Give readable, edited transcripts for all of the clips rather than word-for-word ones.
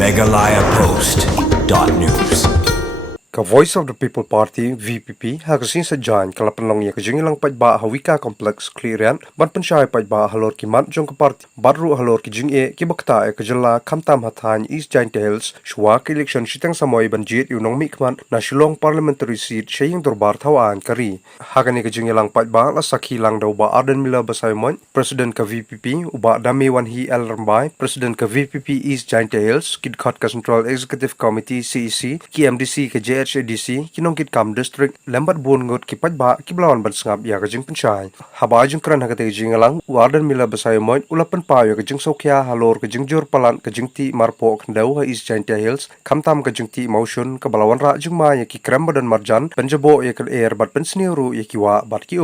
megalayapost.news. Ka Voice of the People Party VPP hagasin sa Jan kalapanlong ya kajing ilang pajba hawika complex clearan ban pensyai pajba halor ki mat jong ka party badru halor ki jing e ki bakta e kajala kamtam hathan East Giant Hills shwa ki election sitang samoy banjit yunong mikman na Shillong parliamentary seat shaying durbar thawaan kari hagani kajing ilang pajba la sakhi lang daw ba Arden Mila Basaymon president ka VPP uba dami wan hi El Rambay president ka VPP East Giant Hills kidkhat ka Central Executive Committee CEC ki MDC ka HADC kinongkit kam district lembat bun ngot ki pajba ki blawan ban sngap ya kajing pensyai haba jing kran hagate jing alang Warden Mila Basaymon ulapan pa ya kajing sokya halor kajing jur palan kajing ti marpo kndau ha East Giant Hills kamtam kajing ti motion ka balawan ra jing ma ya ki krem badan marjan penjabo ya kan air bat pensniru ya ki wa bat ki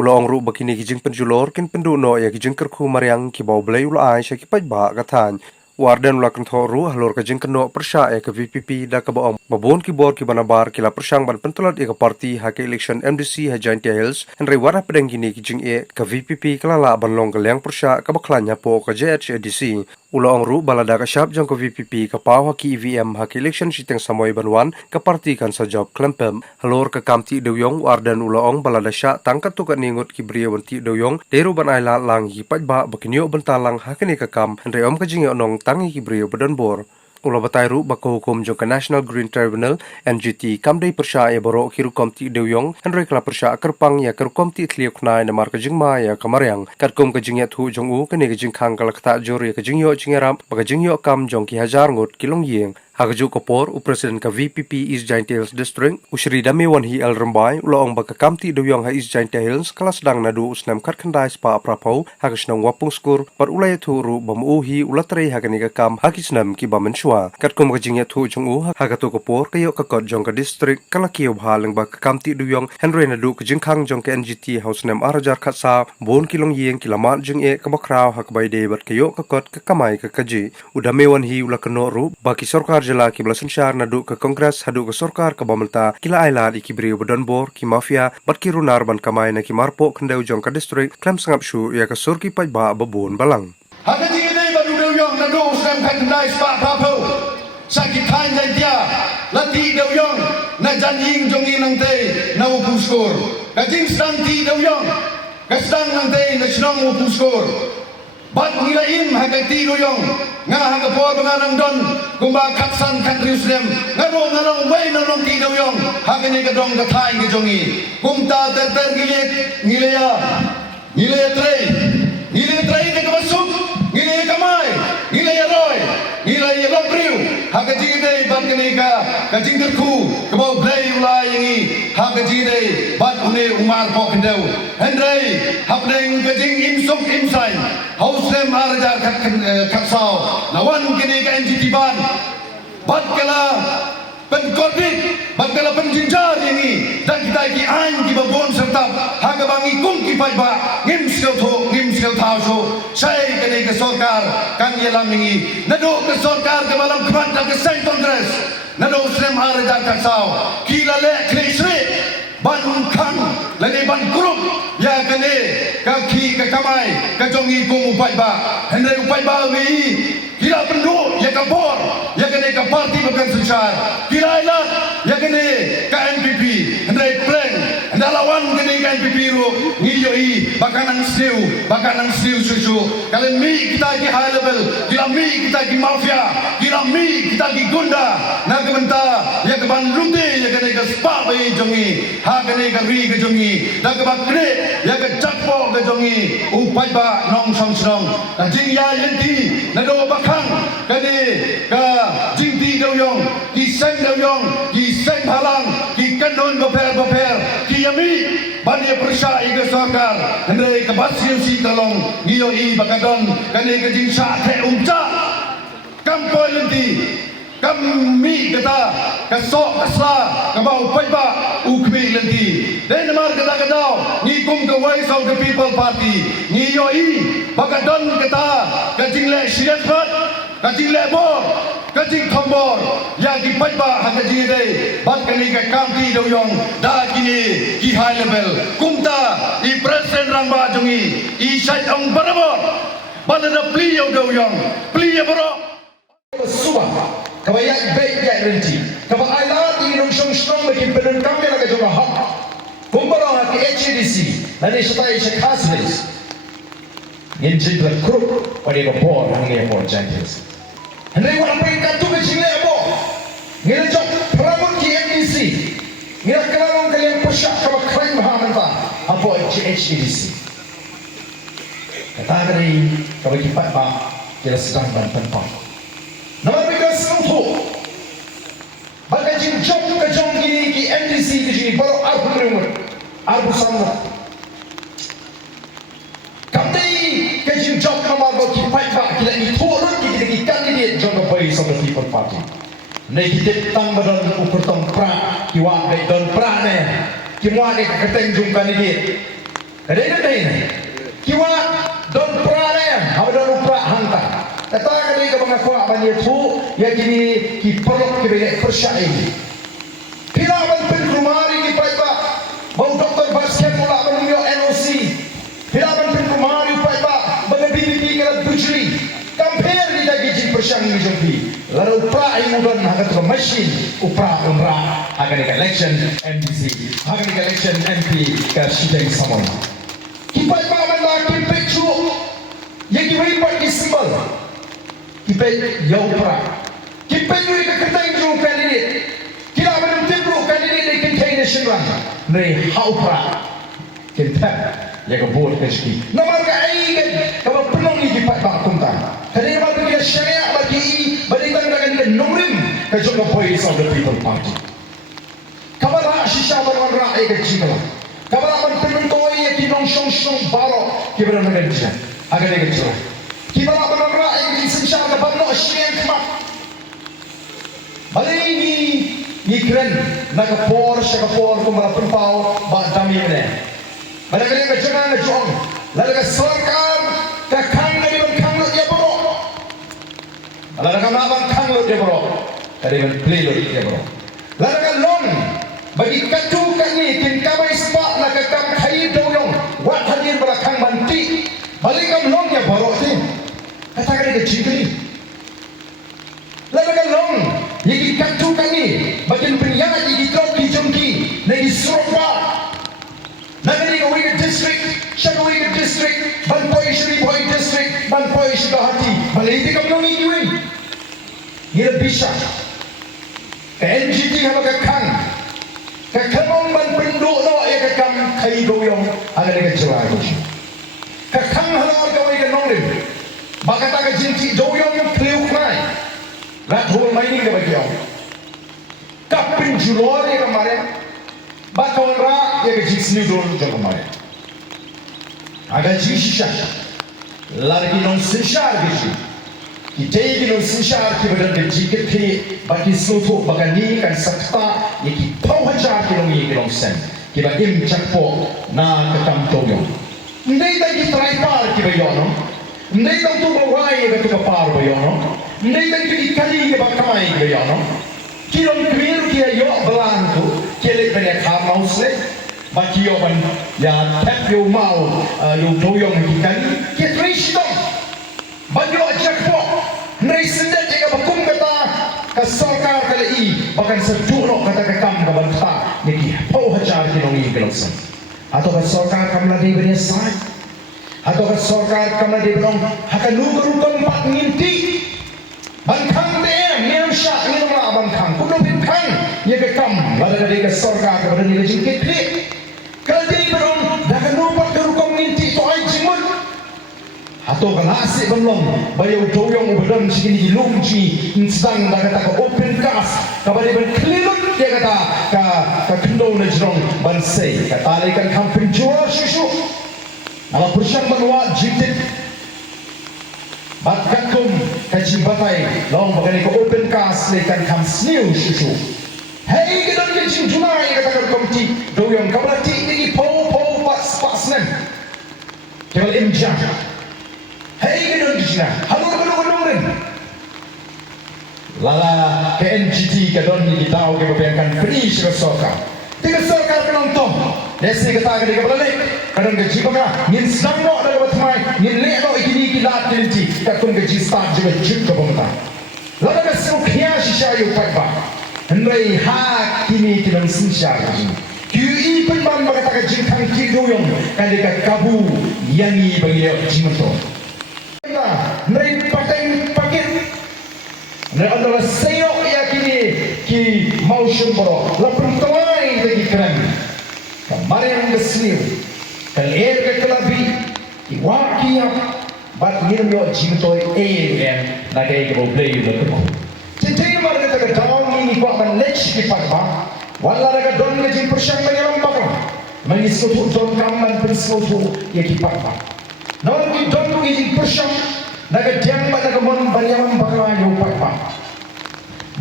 ulong ru bakini kajing penjulor kin penduno ya kajing kerku maryang ki baw blai ula ai sya ki pajba kathan Warden ulakan thoru halor kajing keno persya ya ke VPP da ka baong babon ki bor ki banabar kila persyang ban pentulat ya ke parti ha ke election MDC ha Giant Hills henry wara pedang gini kijing e ke VPP kelala ban long kaliang persya ka baklanya po ke JHADC ulong ru balada ka syap jang ke VPP ka paw ha ki EVM ha ke election siteng samoy banwan ka parti kan sa job klempem halor ka kamti dewyong Warden ulong balada sya tangkat tu ka ningut ki bria wanti dewyong deru ban ai la lang hi pajba bakinyo bentalang ha ke ni ka kam henry om kajing onong tangi ki brio badan bor ula batairu bako hukum jong National Green Tribunal NGT kamdai persya ya boro kiru komti dewyong henry kala persya kerpang ya ker komti tliok nai na mar kajing ma ya kamaryang katkom kajing ya thu jong u kani kajing khang kala kta jor ya kajing yo jingeram kajing yo kam jong ki hajar ngot kilong yeng hagaju kopor u president ka VPP East Giant Hills district usri dami wan hi El Rambay ulong baka kamti dewyong ha East Giant Hills kala sedang nadu usnam kat khandai spa aprapau hagasnang wapung skur par ulai thu ru bamuhi ulatrai hagani ka kam hagisnam ki bamen shwa katkom kajing ya thu jong u hagatu kopor kayo kakot jong ka district kala kiyo bhalang baka kamti dewyong henry nadu kajing khang jong ka NGT house nam arajar khatsa bon kilong yeng kilamat jing e kabakraw hakbai de bat kayo kakot ka kamai ka kaji udame wan hi ulakano ru baki sarkar jala ki belasan syar nadu ke kongres hadu ke sorkar ke bamelta kila ailat iki brio badan bor ki mafia bat ki runar ban kamai na ki marpo kendau jong ka district klem sangap shu ya ke surki pajba babun balang haka jingi dei badu deu yong nadu usram kan kendai spa papo sakit hain dan dia lati deu yong na jan ying jong nang te na upuskur kajing sedang ti deu yong ka sedang nang te na senong upuskur bat ngilain haka ti deu yong nga haka por bangarang don kumba katsan katriusnem ngarong wei nong ti deu yong haka ni kadong ka thai ki jongi kumta ter ngilaya trei ke kabasuk ngilaya kamai ngilaya roy ngilaya lopriu haka jide bat kenika ka jingkerku kebau blai ulai yangi haka jide bat une umar pokendeu hendrei hapneng ka jing imsuk imsai hausem arjar katsau nawan kenika NGT ban bat kala penkorbit bagala penjinjar ini dan kita ki ain ki babon serta haga bangi kum ki pajba ngim skel thau so sai kene ke sarkar kan yelam ini nado ke sarkar ke malam kemat ke sai kongres nado srem araja katsau kila le klisri ban kan lagi ban grup ya kene kaki ke kamai ke jongi kum pajba hendai pajba ni kila penduk ya kabor ya kene ke parti bukan sesar kila ilat ya kene ke MPP hendai plan hendai lawan kene ke MPP ru ngiyoi bakanang siu susu kalau mi kita ki high level kila mi kita ki mafia kila mi kita ki gunda na kebenta ya ke ban lunde ya kene ke spa bai jongi ha kene ke ri ke jongi da ke bakre ya ke chakpo ke jongi upai ba nong song song jing ya yenti na do bakang kene ka jing ti deu yong ki seng deu yong ki seng halang ki kanon beper ki yami bani persya ige sarkar hendai ke basio si tolong ngiyo i bakadon kene ke jing sa the umca kampoi yenti kami kata kasok kasla kabau paiba ukmi lenti dan mar kata ni kum ke Voice of the People Party ni yoi bakadon kata kajing le siatrat kajing le bor kajing thombor ya di paiba hanga ji dei bat kani ka kamti doyong da kini ki high level kumta i presiden rangba jongi i sai ong barabor balada pliyo doyong pliyo boro subah kabayak baik ya renti kabay lahat inong strong makin penun kami laga juga hak kumbara ke HDC nani siya tayo siya kaslis ngin la krup pada ko por ang niya por chances hindi wala pa yung katuga sila mo ngin jok prabot ki MDC ngin kalalong kayang pusyak kabakray mahamanta apo HDC kata ni kabay kipat ba kira sedang bantan pa naman bigas nuto baga jing jok ka jong gini ki MDC ki jini baro arbu rumur arbu samra kamdei ka jing jok naman ba ki fight ba kila ni turun ki candidate jong ka Voice of the People Party nay ki tang badon ukur tong pra ki wa dai don pra ne ki mo ne ka teng jong candidate kadai na dai ne ki wa don pra ne ha don pra hanta kata kali ka mga kuha man yetu ya kini ki perok ki bele persyai kila man pen kumari ki paiba bau doktor basket mula man yo NOC kila man pen kumari paiba bang BBB kala bujri compare ni dagi jin persyang ni jompi lalu pra ai mudan hagat ko machine upra umra hagat election MDC hagat election MP ka sideng samon ki paiba man la ki pechu ye ki wei pa ki simbol Kipet yaupra, kipet ni keketai jung candidate, kila macam templu candidate ni contain nation run, ni haupra, kentap, ya kebor keski. Nama kaigan, kalau penuh ni kipat bakuntan, kadang kalau kita syariah bagi, balikan dengan kita nurim, kecuali Voice of the People Party. Kamu dah sisa berwan rakyat kecil, kamu dah penuh toy yang kinong song baro, kita berada di sana, agak kecil. Kita nak bergerak yang sensar ke bangno Asia kemak. Balik ni keren nak kapor ko malah penpau ba dami ni. Balik ni jangan jong. Lalu ke sarkar ke kang ni kang lo dia bro. Lalu ke mabang kang lo dia bro. Kali kan play lo dia bro. Lalu ke long bagi katu kan ni tin kamai spak nak ke kang khai doyong. Wat hadir belakang banti. Balik kam long ya bro ni. Katakan dia jikri. Lalu long, yang katu kami, bagian penyangat yang drop di jongki, yang Surabaya, nanti kau ingat district, siapa ingat district, Banpoi Shri Boy district, Banpoi Shidahati, Malaysia kamu long ini win, ini bisa. NGT apa kekang, kekang ban penduk no ya kekang kai goyong, ada dekat Jawa itu. Kekang halau kau ingat nonglim. Baka taga jinti doyong yung kliuk nai lat hul mining ka bagyaw kapin julore kemarin baka wala ya ka jisni dol jang kemarin aga jisha largi non sinshar gishi kitay non sinshar ki badan de jiket ki baki suto baka ni kan sakta ya ki pawhajar ki nong yi ki nong sen ki bagim chakpo na katam doyong ndai ta ki tripar ki bagyaw no Ndai tang tu bawai ke tu kapar bayono, ndai tang tu ikali ke bakamai bayono. Kilong kwir kia yo belanku, kile benda kamausle, baki yo ban ya tap yo mau yo doyong ikali, kia trishtom, banyo jakpo, ndai sendet jika bakum kata kasarkar kali I, bahkan sejurok kata kekam kabanta, niki pau hajar kinongi keloksan, atau kasarkar kamla di beresai. Atau sarkar kamla di belong akan lupa empat nginti bangkang dem yang syak ni nama bangkang kuno bingkang ya kekam lada dari ke sarkar kepada ni jingkit klik kalau di belong dah lupa kerukom nginti to ai jimut atau kelasik belong bayu doyong ubedam segini lungji sedang dah kata ke open cast kepada ben kelilut dia kata ke kendau na jerong bansai kata alikan kampung jual susu Alam persyang menua jitit bat kakum kacim batai long bagani ko open cast lekan kam sniu susu hei gedon kacim junai kata komiti doyong kabrati ini po pas nem kebal imjang hei gedon dijna halur ren lala KNGT kadon ni tahu ke bayangkan free soka tiga sarkar penonton desi kata ke balik kadang gaji baka ngin sang no dalam batmai ngin le no ikini kilat kelci kakun gaji start juga jik ke pemerintah Laga sukhiya shishayu pagba. Hendai ha kini kinam sinsha kajing. Kui penban makata kajing kang kiduyong kadika kabu yangi bagi jimato. Hendai pakai paket. Hendai adalah sayok yakini ki motion boro. Lapun tawai lagi keren. Kemarin kesini. Kalir ke kelabi. Iwakiya. But you know, jimato and nagai ko play the ko. Jadi mar kita down ini ko man lech ki pagba. Wala naga don ke jim persyang menyelam bakal. Mangis ko don kaman pensko tu ye ki pagba. Non ki don ki jim persyang naga diang ba naga mon banyaman bakal yo pagba.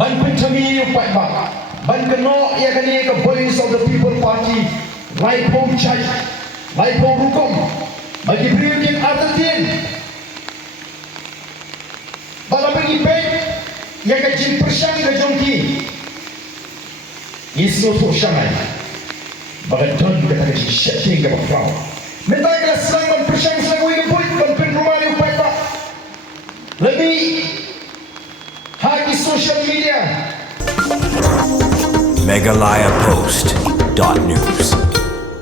Ban pentami yo pagba. Ban keno ya kani ke voice of the people party. Lai pom chai. Lai pom hukum. Bagi berikan atatin. Bala pergi baik yang kajin persyang ke jongki isu tu syangai baga don kata kajin syating ke bakau minta kala selang persyang selang wih buit bantuin rumah ni upai pak lebih haki social media Megalayapost.news